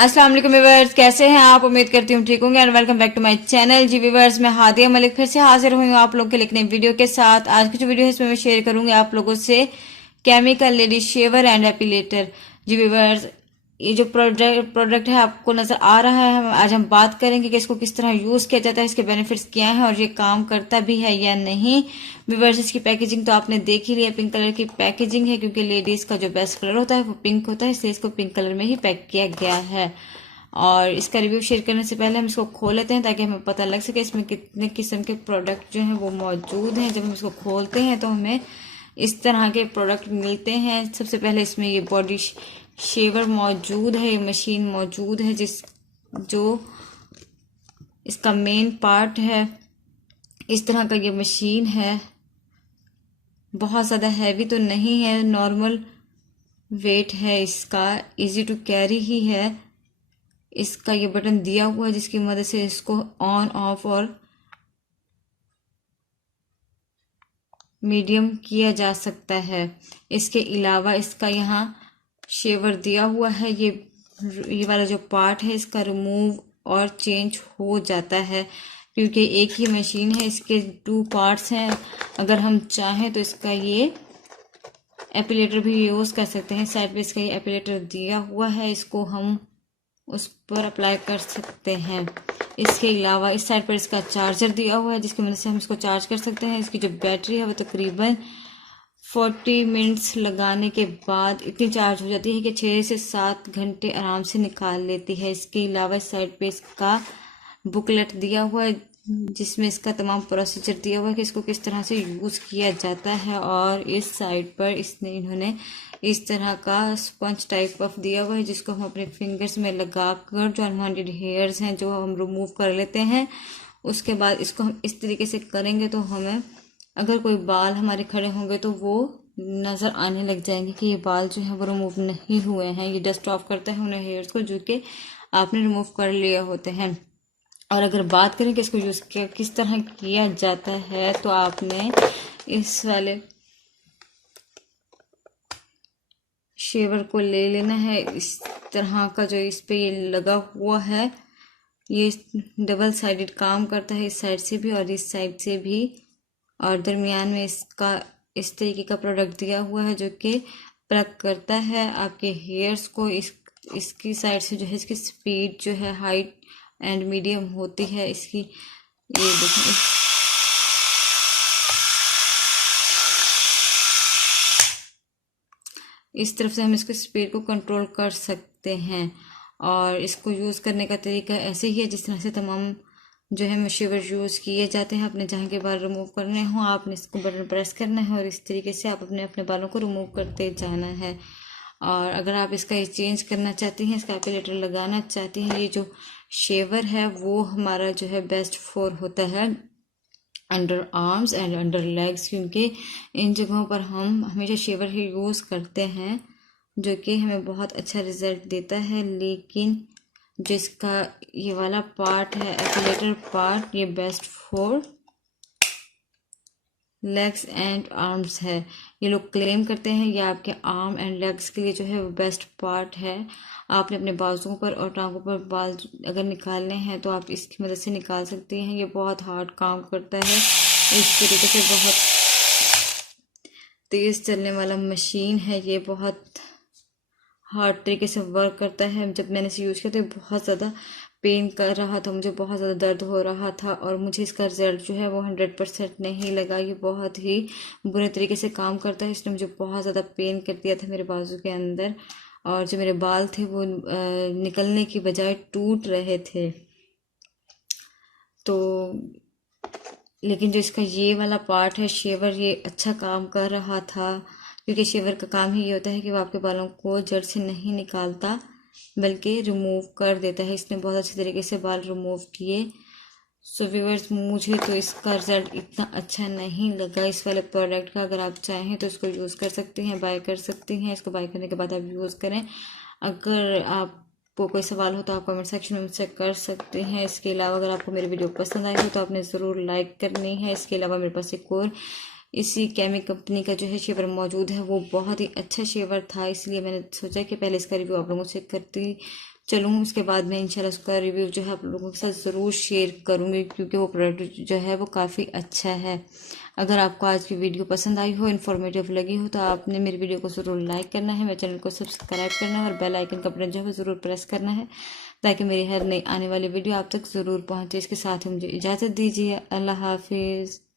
अस्सलाम वालेकुम व्यूवर्स, कैसे हैं आप? उम्मीद करती हूँ ठीक होंगे and welcome back to my channel. जी व्यूवर्स, मैं हादिया मलिक फिर से हाजिर हुई हूँ आप लोगों के लिए एक नई वीडियो के साथ। आज की जो वीडियो है इसमें मैं शेयर करूंगी आप लोगों से chemical lady shaver and epilator. जी व्यूवर्स, ये जो प्रोडक्ट है आपको नजर आ रहा है, आज हम बात करेंगे कि इसको किस तरह यूज किया जाता है, इसके बेनिफिट्स क्या हैं और ये काम करता भी है या नहीं। व्यूवर्स, इसकी पैकेजिंग तो आपने देख ही लिया, पिंक कलर की पैकेजिंग है क्योंकि लेडीज का जो बेस्ट कलर होता है वो पिंक होता है, इसलिए इसको पिंक कलर में ही पैक किया गया है। और इसका रिव्यू शेयर करने से पहले हम इसको खोल लेते हैं ताकि हमें पता लग सके इसमें कितने किस्म के प्रोडक्ट जो हैं वो मौजूद हैं। जब हम इसको खोलते हैं तो हमें इस तरह के प्रोडक्ट मिलते हैं। सबसे पहले इसमें ये बॉडी शेवर मौजूद है, ये मशीन मौजूद है जो इसका मेन पार्ट है। इस तरह का ये मशीन है, बहुत ज़्यादा हैवी तो नहीं है, नॉर्मल वेट है इसका, इजी टू कैरी ही है। इसका ये बटन दिया हुआ है जिसकी मदद से इसको ऑन ऑफ और मीडियम किया जा सकता है। इसके अलावा इसका यहाँ शेवर दिया हुआ है, ये वाला जो पार्ट है इसका रिमूव और चेंज हो जाता है क्योंकि एक ही मशीन है, इसके 2 पार्ट्स हैं। अगर हम चाहें तो इसका ये एपिलेटर भी यूज़ कर सकते हैं। साइड पे इसका ये एपिलेटर दिया हुआ है, इसको हम उस पर अप्लाई कर सकते हैं। इसके अलावा इस साइड पर इसका चार्जर दिया हुआ है जिसकी मदद से हम इसको चार्ज कर सकते हैं। इसकी जो बैटरी है वो तकरीबन 40 मिनट्स लगाने के बाद इतनी चार्ज हो जाती है कि 6 से 7 घंटे आराम से निकाल लेती है। इसके अलावा इस साइड पे इसका बुकलेट दिया हुआ है जिसमें इसका तमाम प्रोसीजर दिया हुआ है कि इसको किस तरह से यूज़ किया जाता है। और इस साइड पर इन्होंने इस तरह का स्पंज टाइप पफ दिया हुआ है जिसको हम अपने फिंगर्स में लगाकर जो अनवांटेड हेयर्स हैं जो हम रिमूव कर लेते हैं। उसके बाद इसको हम इस तरीके से करेंगे तो हमें अगर कोई बाल हमारे खड़े होंगे तो वो नज़र आने लग जाएंगे कि ये बाल जो है वो रिमूव नहीं हुए हैं। ये डस्ट ऑफ करता है उन्हें हेयर्स को जो कि आपने रिमूव कर लिए होते हैं। और अगर बात करें कि इसको यूज़ किस तरह किया जाता है तो आपने इस वाले शेवर को ले लेना है। इस तरह का जो इस पे ये लगा हुआ है ये डबल साइडेड काम करता है, इस साइड से भी और इस साइड से भी। और दरमियान में इसका इस तरीके का प्रोडक्ट दिया हुआ है जो कि प्लग करता है आपके हेयर्स को। इसकी साइड से जो है इसकी स्पीड जो है हाइट एंड मीडियम होती है इसकी। ये देखें, इस तरफ से हम इसकी स्पीड को कंट्रोल कर सकते हैं। और इसको यूज़ करने का तरीका ऐसे ही है जिस तरह से तमाम जो है शेवर यूज़ किए जाते हैं। अपने जहाँ के बाल रिमूव करने हो आपने इसको बटन प्रेस करना है और इस तरीके से आप अपने बालों को रिमूव करते जाना है। और अगर आप इसका ये चेंज करना चाहती हैं, इसका एपिलेटर लगाना चाहती हैं, ये जो शेवर है वो हमारा जो है बेस्ट फॉर होता है under arms and under legs, क्योंकि इन जगहों पर हम हमेशा शेवर ही यूज़ करते हैं जो कि हमें बहुत अच्छा रिजल्ट देता है। लेकिन जो इसका ये वाला पार्ट है एपिलेटर पार्ट, ये best for legs and arms है। ये लोग क्लेम करते हैं ये आपके आर्म एंड लेग्स के लिए जो है वो बेस्ट पार्ट है। आपने अपने बाजुओं पर और टांगों पर बाल अगर निकालने हैं तो आप इसकी मदद से निकाल सकते हैं। ये बहुत हार्ड काम करता है, इस तरीके से बहुत तेज़ चलने वाला मशीन है। ये बहुत हार्ड तरीके से वर्क करता है। जब मैंने इसे यूज़ किया तो बहुत ज़्यादा पेन कर रहा था, मुझे बहुत ज़्यादा दर्द हो रहा था और मुझे इसका रिजल्ट जो है वो 100% नहीं लगा। ये बहुत ही बुरे तरीके से काम करता है, इसने मुझे बहुत ज़्यादा पेन कर दिया था मेरे बाजू के अंदर और जो मेरे बाल थे वो निकलने की बजाय टूट रहे थे। तो लेकिन जो इसका ये वाला पार्ट है शेवर, ये अच्छा काम कर रहा था क्योंकि शेवर का काम ही ये होता है कि वो आपके बालों को जड़ से नहीं निकालता बल्कि रिमूव कर देता है। इसने बहुत अच्छे तरीके से बाल रिमूव किए। सो व्यूअर्स, मुझे तो इसका रिजल्ट इतना अच्छा नहीं लगा इस वाले प्रोडक्ट का। अगर आप चाहें तो इसको यूज़ कर सकते हैं, बाय कर सकती हैं। इसको बाय करने के बाद आप यूज़ करें। अगर आपको कोई सवाल हो तो आप कमेंट सेक्शन में मुझसे कर सकते हैं। इसके अलावा अगर आपको मेरी वीडियो पसंद आई हो तो आपने ज़रूर लाइक करनी है। इसके अलावा मेरे पास एक और इसी कैमी कंपनी का जो है शेवर मौजूद है, वो बहुत ही अच्छा शेवर था, इसलिए मैंने सोचा कि पहले इसका रिव्यू आप लोगों से करती चलूँ। उसके बाद मैं इंशाल्लाह उसका रिव्यू जो है आप लोगों के साथ ज़रूर शेयर करूँगी, क्योंकि वो प्रोडक्ट जो है वो काफ़ी अच्छा है। अगर आपको आज की वीडियो पसंद आई हो, इन्फॉर्मेटिव लगी हो, तो आपने मेरी वीडियो को ज़रूर लाइक करना है, मेरे चैनल को सब्सक्राइब करना है और बेल आइकन का बटन जो है ज़रूर प्रेस करना है, ताकि मेरी हर नई आने वाली वीडियो आप तक ज़रूर पहुँचे। इसके साथ ही मुझे इजाज़त दीजिए। अल्लाह हाफिज़।